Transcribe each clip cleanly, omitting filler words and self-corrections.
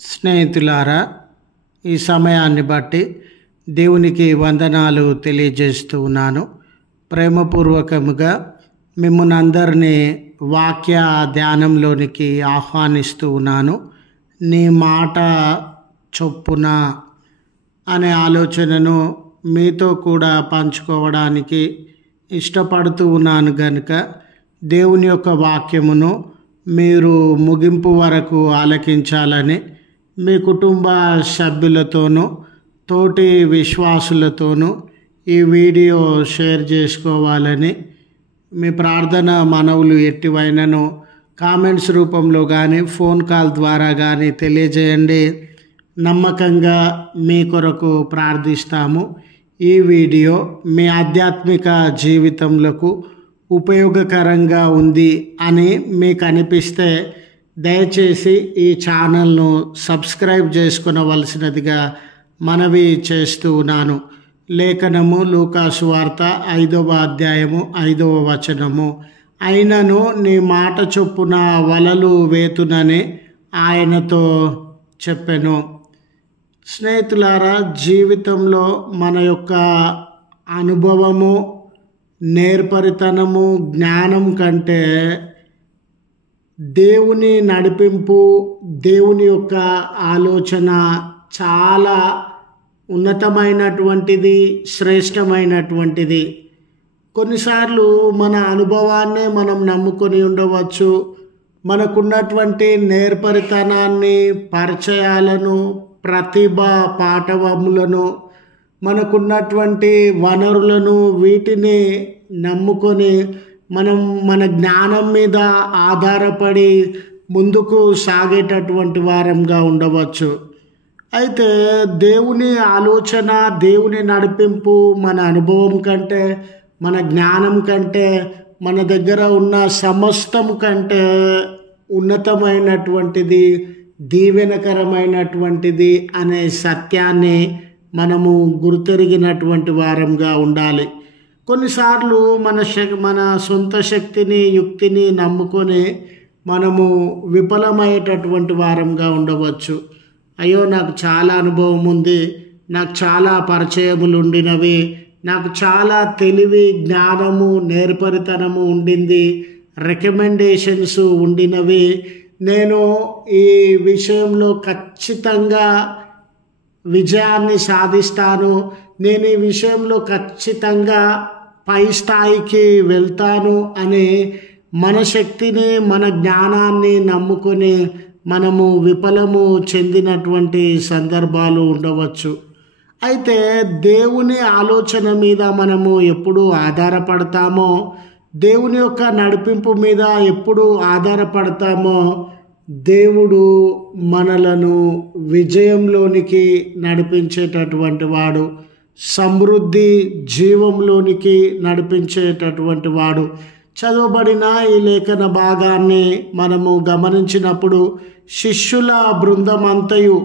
స్నేహితులారా, ఈ సమయాన్ని బట్టి దేవునికి వందనాలు తెలియజేస్తూ ఉన్నాను. ప్రేమపూర్వకముగా మిమ్మల్ని అందరినీ వాక్య ధ్యానంలోనికి ఆహ్వానిస్తూ ఉన్నాను. నీ మాట చొప్పున అనే ఆలోచనను మీతో కూడా పంచుకోవడానికి ఇష్టపడుతూ ఉన్నాను గనుక దేవుని యొక్క వాక్యమును మీరు ముగింపు వరకు ఆలకించాలని మీ కుటుంబ సభ్యులతోనూ తోటి విశ్వాసులతోనూ ఈ వీడియో షేర్ చేసుకోవాలని మీ ప్రార్థన మనవులు ఎట్టివైనను కామెంట్స్ రూపంలో కానీ ఫోన్ కాల్ ద్వారా కానీ తెలియజేయండి. నమ్మకంగా మీ కొరకు ప్రార్థిస్తాము. ఈ వీడియో మీ ఆధ్యాత్మిక జీవితంలో ఉపయోగకరంగా ఉంది అని మీకు అనిపిస్తే దయచేసి ఈ ఛానల్ను సబ్స్క్రైబ్ చేసుకొనవలసినదిగా మనవి చేస్తూ ఉన్నాను. లేఖనము లూకాసు వార్త 5వ అధ్యాయము 5వ వచనము. అయినను నీ మాట చొప్పున వలలు వేతునని ఆయనతో చెప్పెను. స్నేహితులారా, జీవితంలో మన యొక్క అనుభవము, నేర్పరితనము, జ్ఞానం కంటే దేవుని నడిపింపు, దేవుని యొక్క ఆలోచన చాలా ఉన్నతమైనటువంటిది, శ్రేష్టమైనటువంటిది. కొన్నిసార్లు మన అనుభవాన్నే మనం నమ్ముకొని ఉండవచ్చు. మనకున్నటువంటి నేర్పరితనాన్ని, పరిచయాలను, ప్రతిభ పాఠవములను, మనకున్నటువంటి వనరులను వీటిని నమ్ముకొని మనం మన జ్ఞానం మీద ఆధారపడి ముందుకు సాగేటటువంటి వారంగా ఉండవచ్చు. అయితే దేవుని ఆలోచన, దేవుని నడిపింపు మన అనుభవం కంటే, మన జ్ఞానం కంటే, మన దగ్గర ఉన్న సమస్తం కంటే ఉన్నతమైనటువంటిది, దీవెనకరమైనటువంటిది అనే సత్యాన్ని మనము గుర్తెరిగినటువంటి వారంగా ఉండాలి. కొన్నిసార్లు మన సొంత శక్తిని, యుక్తిని నమ్ముకొని మనము విఫలమయ్యేటటువంటి వారంగా ఉండవచ్చు. అయ్యో, నాకు చాలా అనుభవం ఉంది, నాకు చాలా పరిచయములు ఉండినవి, నాకు చాలా తెలివి, జ్ఞానము, నేర్పరితనము ఉండింది, రికమెండేషన్స్ ఉండినవి, నేను ఈ విషయంలో ఖచ్చితంగా విజయాన్ని సాధిస్తాను, నేను ఈ విషయంలో ఖచ్చితంగా పై స్థాయికి వెళ్తాను అని మన శక్తిని, మన జ్ఞానాన్ని నమ్ముకొని మనము విఫలము చెందినటువంటి సందర్భాలు ఉండవచ్చు. అయితే దేవుని ఆలోచన మీద మనము ఎప్పుడు ఆధారపడతామో, దేవుని యొక్క నడిపింపు మీద ఎప్పుడు ఆధారపడతామో, దేవుడు మనలను విజయంలోనికి నడిపించేటటువంటి వాడు, సమృద్ధి జీవంలోనికి నడిపించేటటువంటి వాడు. చదవబడిన ఈ లేఖన భాగాన్ని మనము గమనించినప్పుడు శిష్యుల బృందమంతయు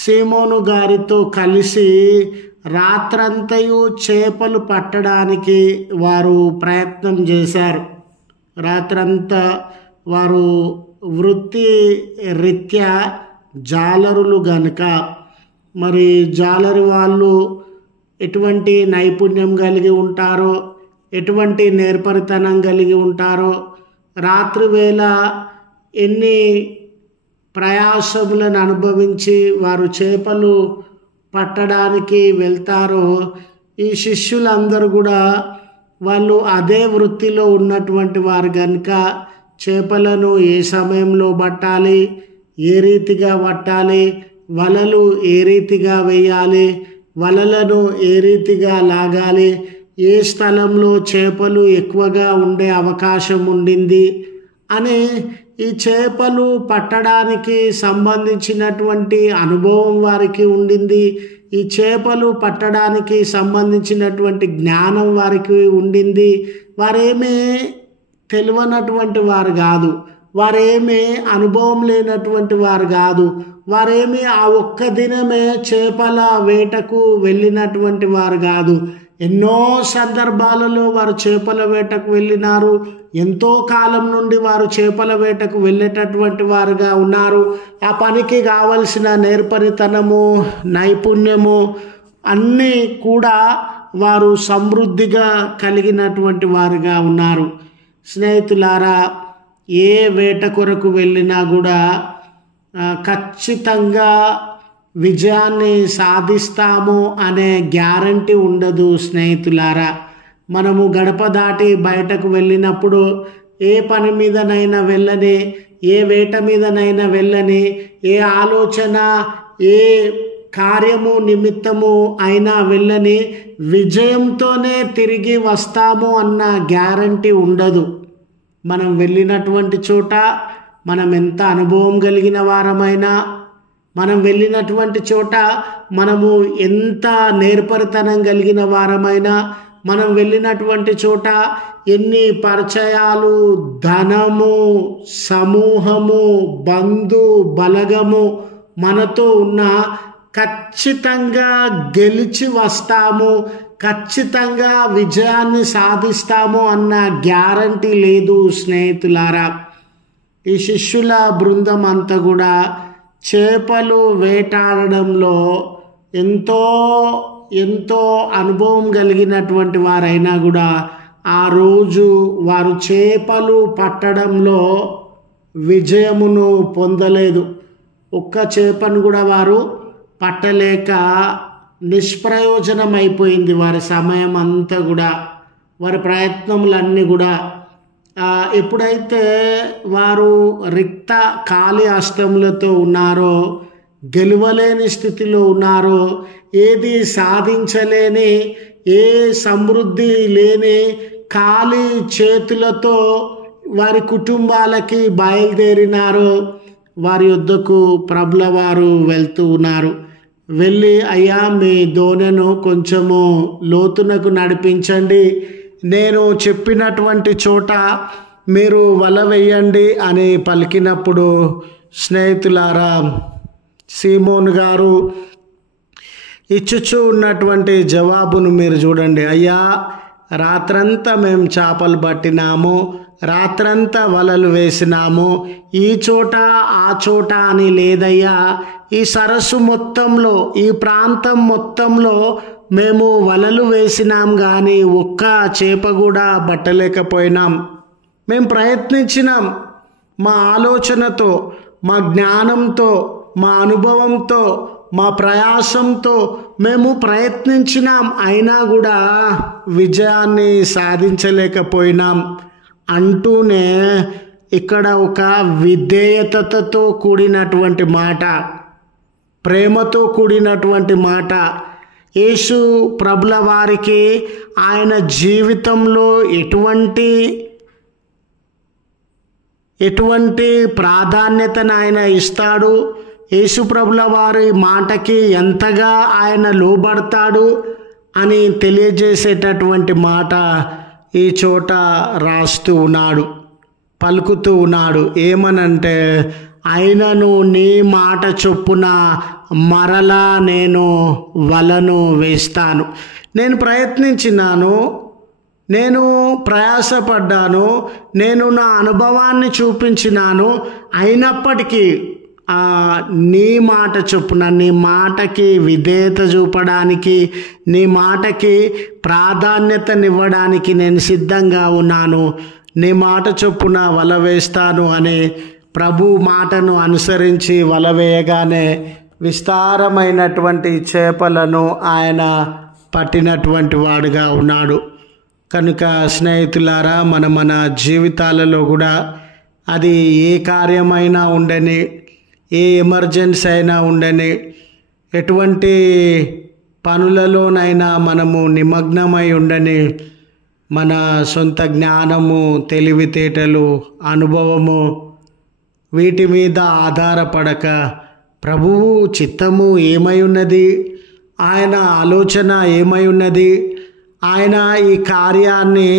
సీమోను గారితో కలిసి రాత్రంతయు చేపలు పట్టడానికి వారు ప్రయత్నం చేశారు. రాత్రంతా వారు వృత్తి రీత్యా జాలరులు గనుక, మరి జాలరి వాళ్ళు ఎటువంటి నైపుణ్యం కలిగి ఉంటారో, ఎటువంటి నేర్పరితనం కలిగి ఉంటారో, రాత్రి వేళ ఎన్ని ప్రయాసములను అనుభవించి వారు చేపలు పట్టడానికి వెళ్తారో, ఈ శిష్యులందరూ కూడా వాళ్ళు అదే వృత్తిలో ఉన్నటువంటి వారు కనుక చేపలను ఏ సమయంలో పట్టాలి, ఏ రీతిగా పట్టాలి, వలలు ఏ రీతిగా వేయాలి, వలలను ఏ రీతిగా లాగాలి, ఏ స్థలంలో చేపలు ఎక్కువగా ఉండే అవకాశం ఉండింది అని ఈ చేపలు పట్టడానికి సంబంధించినటువంటి అనుభవం వారికి ఉండింది. ఈ చేపలు పట్టడానికి సంబంధించినటువంటి జ్ఞానం వారికి ఉండింది. వారేమీ తెలియనటువంటి వారు కాదు, వారేమీ అనుభవం లేనటువంటి వారు కాదు, వారేమీ ఆ ఒక్క దినమే చేపల వేటకు వెళ్ళినటువంటి వారు కాదు. ఎన్నో సందర్భాలలో వారు చేపల వేటకు వెళ్ళినారు. ఎంతో కాలం నుండి వారు చేపల వేటకు వెళ్ళేటటువంటి వారుగా ఉన్నారు. ఆ పనికి కావలసిన నేర్పరితనము, నైపుణ్యము అన్నీ కూడా వారు సమృద్ధిగా కలిగినటువంటి వారుగా ఉన్నారు. స్నేహితులారా, ఏ వేట కొరకు వెళ్ళినా కూడా ఖచ్చితంగా విజయాన్ని సాధిస్తాము అనే గ్యారంటీ ఉండదు. స్నేహితులారా, మనము గడప దాటి బయటకు వెళ్ళినప్పుడు ఏ పని మీదనైనా వెళ్ళని, ఏ వేట మీదనైనా వెళ్ళని, ఏ ఆలోచన, ఏ కార్యము నిమిత్తము అయినా వెళ్ళని, విజయంతోనే తిరిగి వస్తాము అన్న గ్యారంటీ ఉండదు. మనం వెళ్ళినటువంటి చోట మనం ఎంత అనుభవం కలిగిన వారమైనా, మనం వెళ్ళినటువంటి చోట మనము ఎంత నేర్పరితనం కలిగిన వారమైనా, మనం వెళ్ళినటువంటి చోట ఎన్ని పరిచయాలు, ధనము, సమూహము, బంధు బలగము మనతో ఉన్న, ఖచ్చితంగా గెలిచి వస్తాము, ఖచ్చితంగా విజయాన్ని సాధిస్తాము అన్న గ్యారంటీ లేదు. స్నేహితులారా, ఈ శిష్యుల బృందం అంతా కూడా చేపలు వేటాడడంలో ఎంతో ఎంతో అనుభవం కలిగినటువంటి వారైనా కూడా ఆ రోజు వారు చేపలు పట్టడంలో విజయమును పొందలేదు. ఒక్క చేపను కూడా వారు పట్టలేక నిష్ప్రయోజనం అయిపోయింది వారి సమయం అంతా కూడా, వారి ప్రయత్నములన్నీ కూడా. ఎప్పుడైతే వారు రిక్త ఖాళీ హస్తములతో ఉన్నారో, గెలవలేని స్థితిలో ఉన్నారో, ఏది సాధించలేని, ఏ సమృద్ధి లేని ఖాళీ చేతులతో వారి కుటుంబాలకి బయలుదేరినారో, వారి యొద్దకు ప్రభుల వారు వెళ్తూ ఉన్నారు. వెళ్ళి, అయ్యా మీ దోణెను కొంచెము లోతునకు నడిపించండి, నేను చెప్పినటువంటి చోట మీరు వల వేయండి అని పలికినప్పుడు, స్నేహితులారా, సీమోను గారు ఇచ్చుచూ ఉన్నటువంటి జవాబును మీరు చూడండి. అయ్యా, రాత్రంతా మేము చేపలు పట్టినాము, రాత్రంతా వలలు వేసినాము, ఈ చోట ఆ చోట అని లేదయ్యా, ఈ సరస్సు మొత్తంలో, ఈ ప్రాంతం మొత్తంలో మేము వలలు వేసినాం కానీ ఒక్క చేప కూడా పట్టలేకపోయినాం. మేము ప్రయత్నించినాం, మా ఆలోచనతో, మా జ్ఞానంతో, మా అనుభవంతో, మా ప్రయాసంతో మేము ప్రయత్నించినాం, అయినా కూడా విజయాన్ని సాధించలేకపోయినాం అంటూనే ఇక్కడ ఒక విధేయతతో కూడినటువంటి మాట, ప్రేమతో కూడినటువంటి మాట. యేసు ప్రభుల వారికి ఆయన జీవితంలో ఎటువంటి ప్రాధాన్యతను ఆయన ఇస్తాడు, యేసు ప్రభుల వారి మాటకి ఎంతగా ఆయన లోబడతాడు అని తెలియజేసేటటువంటి మాట ఈ చోట రాస్తూ ఉన్నాడు, పలుకుతూ ఉన్నాడు. ఏమనంటే, అయినను నీ మాట చొప్పున మరలా నేను వలను వేస్తాను. నేను ప్రయత్నించినాను, నేను ప్రయాసపడ్డాను, నేను నా అనుభవాన్ని చూపించినాను, అయినప్పటికీ నీ మాట చొప్పున, నీ మాటకి విధేయత చూపడానికి, నీ మాటకి ప్రాధాన్యతనివ్వడానికి నేను సిద్ధంగా ఉన్నాను, నీ మాట చొప్పున వల వేస్తాను అనే ప్రభు మాటను అనుసరించి వల వేయగానే విస్తారమైనటువంటి చేపలను ఆయన పట్టినటువంటి వాడుగా ఉన్నాడు. కనుక స్నేహితులారా, మన జీవితాలలో కూడా అది ఏ కార్యమైనా ఉండని, ఏ ఎమర్జెన్సీ అయినా ఉండని, ఎటువంటి పనులలోనైనా మనము నిమగ్నమై ఉండని, మన సొంత జ్ఞానము, తెలివితేటలు, అనుభవము వీటి మీద ఆధారపడక ప్రభువు చిత్తము ఏమై ఉన్నది, ఆయన ఆలోచన ఏమై ఉన్నది, ఆయన ఈ కార్యాన్ని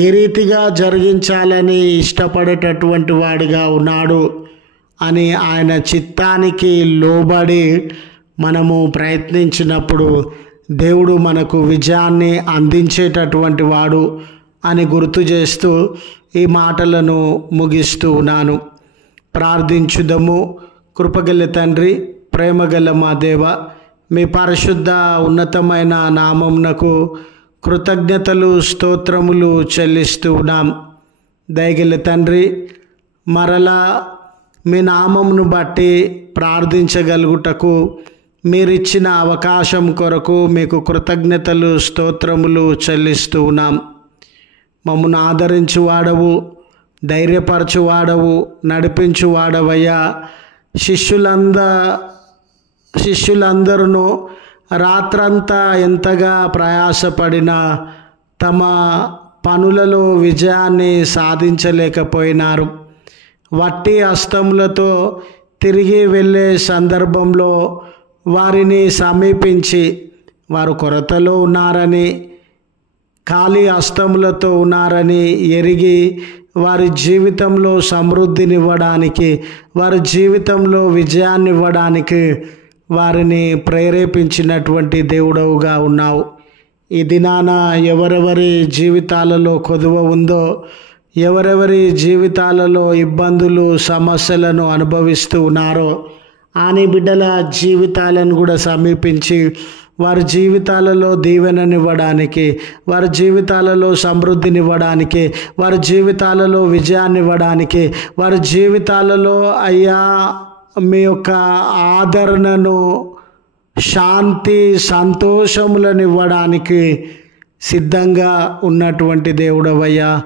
ఏ రీతిగా జరిగించాలని ఇష్టపడేటటువంటి వాడిగా ఉన్నాడు అని ఆయన చిత్తానికి లోబడి మనము ప్రయత్నించినప్పుడు దేవుడు మనకు విజయాన్ని అందించేటటువంటి వాడు అని గుర్తు చేస్తూ ఈ మాటలను ముగిస్తూ ఉన్నాను. ప్రార్థించుదము. కృపగల తండ్రి, ప్రేమగల మా దేవ, మీ పరిశుద్ధ ఉన్నతమైన నామమునకు కృతజ్ఞతలు స్తోత్రములు చెల్లిస్తూ ఉన్నాం. దయగల తండ్రి, మరలా మీ నామమును బట్టి ప్రార్థించగలుగుటకు మీరిచ్చిన అవకాశం కొరకు మీకు కృతజ్ఞతలు స్తోత్రములు చెల్లిస్తూ ఉన్నాం. మమ్మల్ని ఆదరించువాడవు, ధైర్యపరచువాడవు, నడిపించువాడవయ్యా. శిష్యులందరూ రాత్రంతా ఎంతగా ప్రయాసపడినా తమ పనులలో విజయాన్ని సాధించలేకపోయినారు. వట్టి హస్తములతో తిరిగి వెళ్ళే సందర్భంలో వారిని సమీపించి వారు కొరతలో ఉన్నారని, ఖాళీ హస్తములతో ఉన్నారని ఎరిగి వారి జీవితంలో సమృద్ధినివ్వడానికి, వారి జీవితంలో విజయాన్ని ఇవ్వడానికి వారిని ప్రేరేపించినటువంటి దేవుడవుగా ఉన్నావు. ఈ దినాన ఎవరెవరి జీవితాలలో కొదువ ఉందో, ఎవరెవరి జీవితాలలో ఇబ్బందులు సమస్యలను అనుభవిస్తూ ఉన్నారో ఆని బిడ్డల జీవితాలను కూడా సమీపించి వారి జీవితాలలో దీవెననివ్వడానికి, వారి జీవితాలలో సమృద్ధినివ్వడానికి, వారి జీవితాలలో విజయాన్ని ఇవ్వడానికి, వారి జీవితాలలో అయ్యా మీ యొక్క ఆదరణను, శాంతి, సంతోషములను ఇవ్వడానికి సిద్ధంగా ఉన్నటువంటి దేవుడవయ్యా.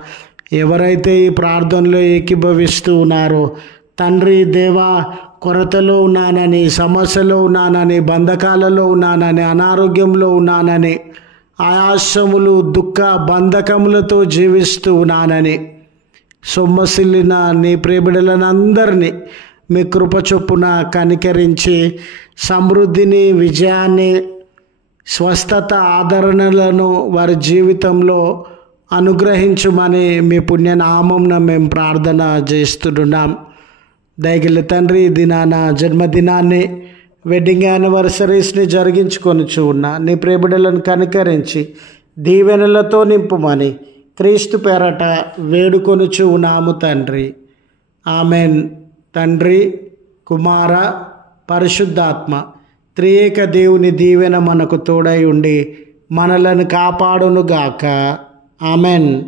ఎవరైతే ఈ ప్రార్థనలో ఏకీభవిస్తూ ఉన్నారో తండ్రి దేవా, కొరతలో ఉన్నానని, సమస్యలో ఉన్నానని, బంధకాలలో ఉన్నానని, అనారోగ్యంలో ఉన్నానని, ఆయాసములు, దుఃఖ బంధకములతో జీవిస్తూ ఉన్నానని సొమ్మసిల్లిన నీ ప్రియబిడ్డలందరినీ మీ కృప చొప్పున కనికరించి సమృద్ధిని, విజయాన్ని, స్వస్థత, ఆదరణలను వారి జీవితంలో అనుగ్రహించుమని మీ పుణ్యనామంన మేము ప్రార్థన చేస్తున్నాం. దయగల తండ్రి, దినాన జన్మదినాన్ని, వెడ్డింగ్ యానివర్సరీస్ని జరిగించుకొనుచు ఉన్న నీ ప్రియబిడ్డలను కనికరించి దీవెనలతో నింపుమని క్రీస్తు పేరట వేడుకొనుచు ఉన్నాము తండ్రి. ఆమెన్. తండ్రి, కుమార, పరిశుద్ధాత్మ త్రియేక దేవుని దీవెన మనకు తోడై ఉండి మనలను కాపాడునుగాక. ఆమెన్.